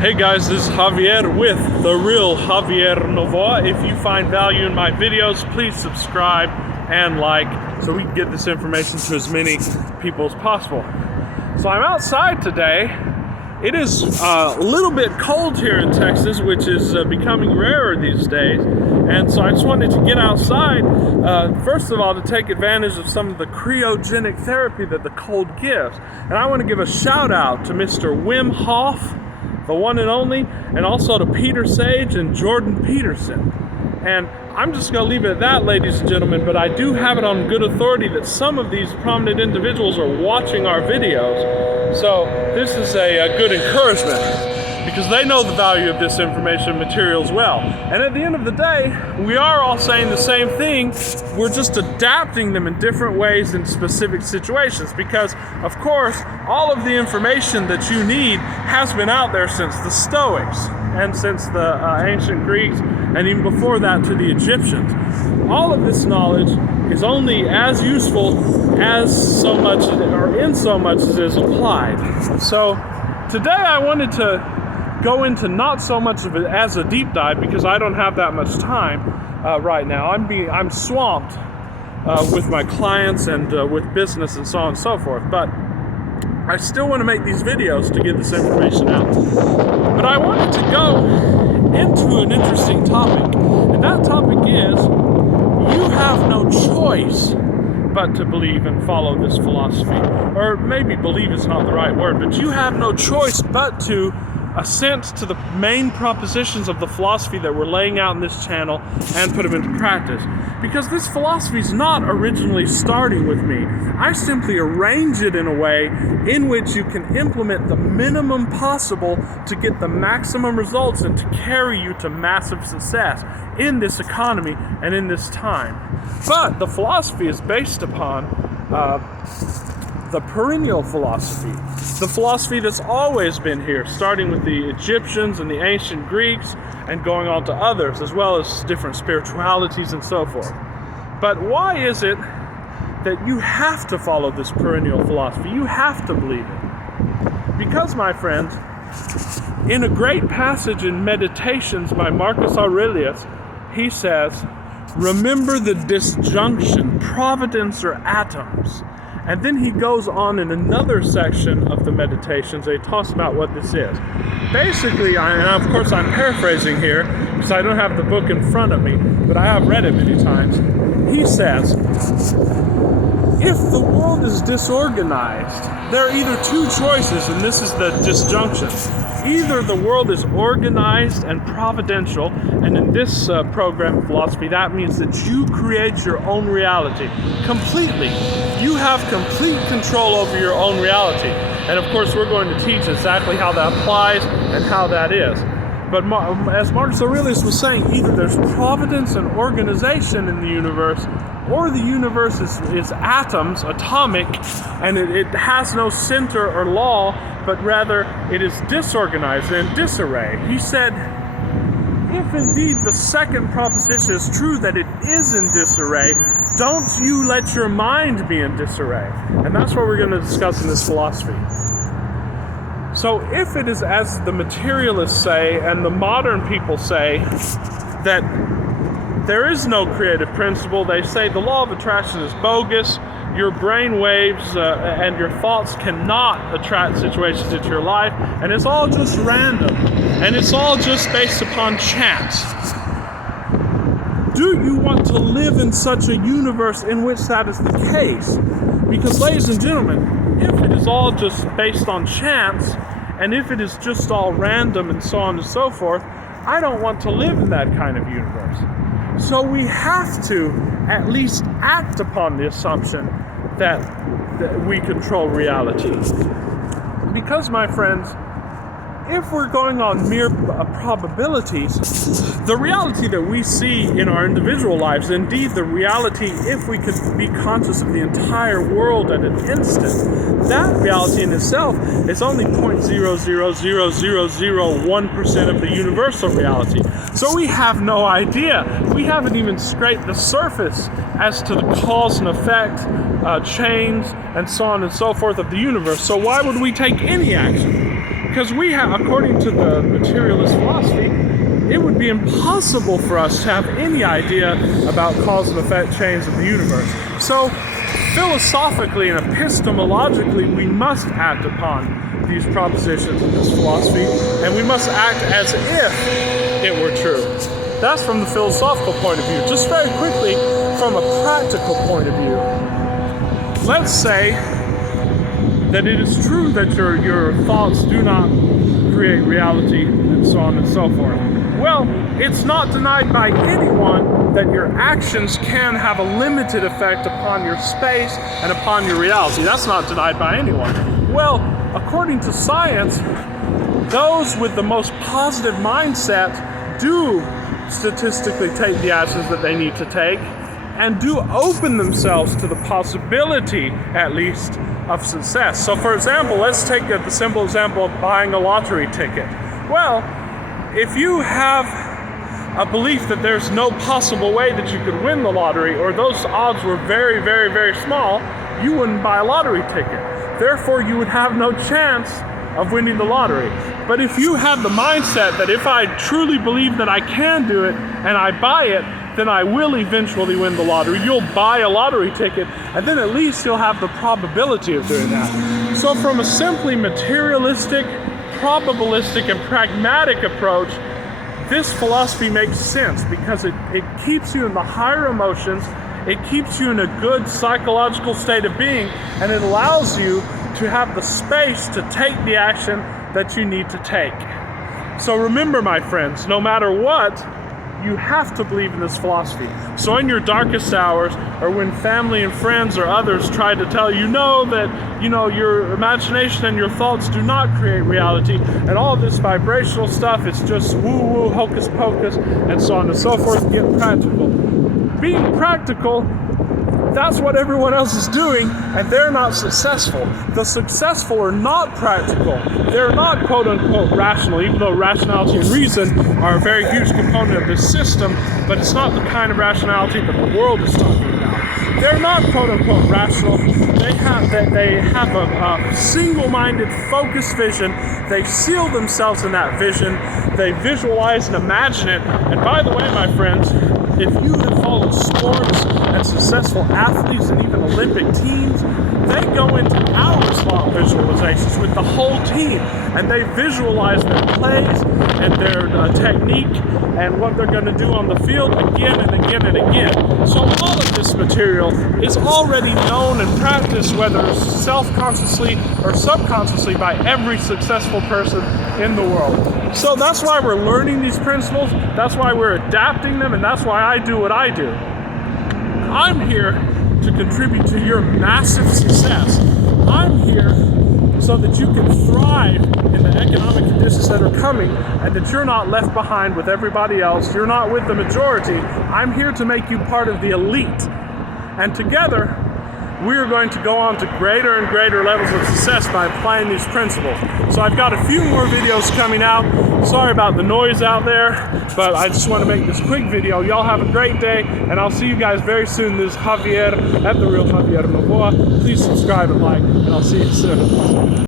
Hey guys, this is Javier with The Real Javier Novoa. If you find value in my videos, please subscribe and like so we can get this information to as many people as possible. So I'm outside today. It is a little bit cold here in Texas, which is becoming rarer these days. And so I just wanted to get outside, first of all, to take advantage of some of the cryogenic therapy that the cold gives. And I want to give a shout out to Mr. Wim Hof, the one and only, and also to Peter Sage and Jordan Peterson. And I'm just going to leave it at that, ladies and gentlemen, but I do have it on good authority that some of these prominent individuals are watching our videos. So this is a good encouragement, because they know the value of this information material as well. And at the end of the day, we are all saying the same thing. We're just adapting them in different ways in specific situations, because of course all of the information that you need has been out there since the Stoics and since the ancient Greeks, and even before that to the Egyptians. All of this knowledge is only as useful as so much, or in so much as is applied. So today I wanted to go into not so much of it as a deep dive, because I don't have that much time right now. I'm swamped with my clients and with business and so on and so forth, but I still want to make these videos to get this information out. But I wanted to go into an interesting topic, and that topic is you have no choice but to believe and follow this philosophy. Or maybe believe is not the right word, but you have no choice but to assent to the main propositions of the philosophy that we're laying out in this channel and put them into practice. Because this philosophy is not originally starting with me. I simply arrange it in a way in which you can implement the minimum possible to get the maximum results and to carry you to massive success in this economy and in this time. But the philosophy is based upon the perennial philosophy, the philosophy that's always been here, starting with the Egyptians and the ancient Greeks and going on to others, as well as different spiritualities and so forth. But why is it that you have to follow this perennial philosophy? You have to believe it. Because, my friends, in a great passage in Meditations by Marcus Aurelius, he says, "Remember the disjunction, Providence or atoms." And then he goes on in another section of the Meditations, and he talks about what this is. Basically, and of course I'm paraphrasing here, because I don't have the book in front of me, but I have read it many times. He says, if the world is disorganized, there are either two choices, and this is the disjunction. Either the world is organized and providential, and in this program philosophy, that means that you create your own reality completely. You have complete control over your own reality. And of course, we're going to teach exactly how that applies and how that is. But as Marcus Aurelius was saying, either there's providence and organization in the universe, or the universe is atoms, atomic, and it has no center or law, but rather it is disorganized and in disarray. He said, if indeed the second proposition is true, that it is in disarray, don't you let your mind be in disarray. And that's what we're going to discuss in this philosophy. So if it is as the materialists say, and the modern people say, that there is no creative principle, they say the law of attraction is bogus, your brain waves and your thoughts cannot attract situations into your life, and it's all just random, and it's all just based upon chance. Do you want to live in such a universe in which that is the case? Because, ladies and gentlemen, if it is all just based on chance, and if it is just all random and so on and so forth, I don't want to live in that kind of universe. So we have to at least act upon the assumption that we control reality. Because, my friends, if we're going on mere probabilities, the reality that we see in our individual lives, indeed the reality, if we could be conscious of the entire world at an instant, that reality in itself is only 0.0000001% of the universal reality. So we have no idea. We haven't even scraped the surface as to the cause and effect, chains, and so on and so forth of the universe. So why would we take any action? Because according to the materialist philosophy, it would be impossible for us to have any idea about cause and effect chains of the universe. So, philosophically and epistemologically, we must act upon these propositions in this philosophy, and we must act as if it were true. That's from the philosophical point of view. Just very quickly, from a practical point of view, let's say that it is true that your thoughts do not create reality, and so on and so forth. Well, it's not denied by anyone that your actions can have a limited effect upon your space and upon your reality. That's not denied by anyone. Well, according to science, those with the most positive mindset do statistically take the actions that they need to take and do open themselves to the possibility, at least, of success. So, for example, let's take the simple example of buying a lottery ticket. Well, if you have a belief that there's no possible way that you could win the lottery, or those odds were very, very, very small, you wouldn't buy a lottery ticket. Therefore, you would have no chance of winning the lottery. But if you have the mindset that if I truly believe that I can do it and I buy it, then I will eventually win the lottery. You'll buy a lottery ticket, and then at least you'll have the probability of doing that. So from a simply materialistic, probabilistic, and pragmatic approach, this philosophy makes sense because it keeps you in the higher emotions, it keeps you in a good psychological state of being, and it allows you to have the space to take the action that you need to take. So remember, my friends, no matter what, you have to believe in this philosophy. So in your darkest hours, or when family and friends or others try to tell you, that your imagination and your thoughts do not create reality, and all this vibrational stuff is just woo-woo, hocus pocus, and so on and so forth, get practical. Being practical, that's what everyone else is doing, and they're not successful. The successful are not practical. They're not quote-unquote rational, even though rationality and reason are a very huge component of this system, but it's not the kind of rationality that the world is talking about. They're not quote-unquote rational. They have a single-minded, focused vision. They seal themselves in that vision. They visualize and imagine it. And by the way, my friends, if you have followed sports and successful athletes and even Olympic teams, they go into hours-long visualizations with the whole team, and they visualize their plays and their technique and what they're going to do on the field again and again and again. So all of this material is already known and practiced, whether self-consciously or subconsciously, by every successful person in the world. So that's why we're learning these principles, that's why we're adapting them, and that's why I do what I do. I'm here to contribute to your massive success. I'm here so that you can thrive in the economic conditions that are coming, and that you're not left behind with everybody else. You're not with the majority. I'm here to make you part of the elite. And together, we are going to go on to greater and greater levels of success by applying these principles. So I've got a few more videos coming out. Sorry about the noise out there, but I just want to make this quick video. Y'all have a great day, and I'll see you guys very soon. This is Javier at The Real Javier Novoa. Please subscribe and like, and I'll see you soon.